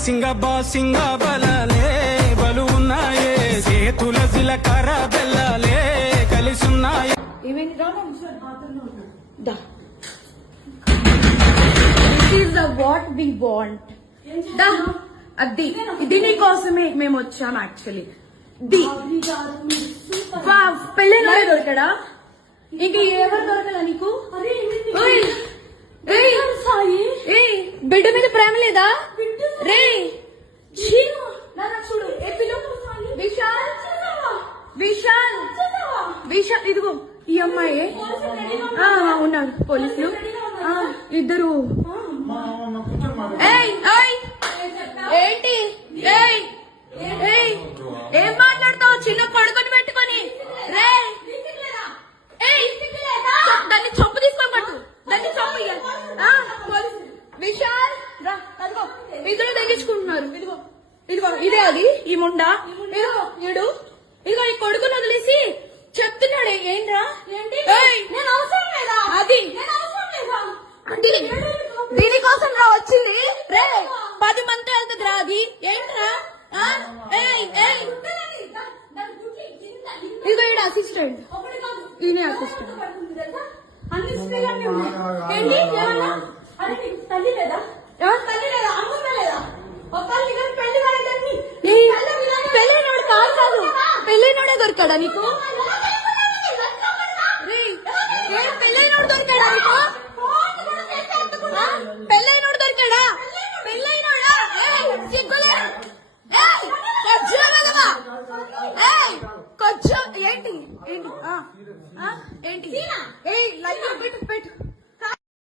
బాసింగా బలాలే బలు ఉన్నాయే చేతుల జిలకర్ర బెల్లాలే కలిసున్నాయే. వాట్ వి వాంట్ అది ఇది నీకోసమే మేము వచ్చాం. యాక్చువల్లీ పెళ్ళైనోడే దొరకడా? ఇంక ఎవరు దొరకదా నీకు? బిడ్డ మీద ప్రేమ లేదా రే? చూడు విశాల్ విశాల్ విశాల్ ఇదిగో ఈ అమ్మాయి ఉన్నారు పోలీసులు ఇద్దరు. ఏంటి ఏం మాట్లాడతావు? చిన్న కొడుకుని పెట్టుకొని రే దాన్ని చొప్పు తీసుకొని పట్టు, దాన్ని చొప్పు. విశాల్ రా, అదిగో ఇద్దరు తగ్గించుకుంటున్నారు. ఇదిగో ఇదిగో ఇదే అది ఈ ముండా. ఇదిగో ఇడు ఇదిగో ఈ కొడుకుని వదిలేసి చెప్తున్నాడే ఏంట్రా? అది దీనికోసం రా వచ్చింది రే. 10 మంది వెళ్తుంది రా. అది ఏంట్రా? ఇదిగో ఈడ అసిస్టెంట్, ఈయనే అసిస్టెంట్. పెళ్ళైనోడు కాదు, పెళ్ళైనోడే దొరికాడా నీకు? పెళ్ళైనోడు దొరికాడా నీకు?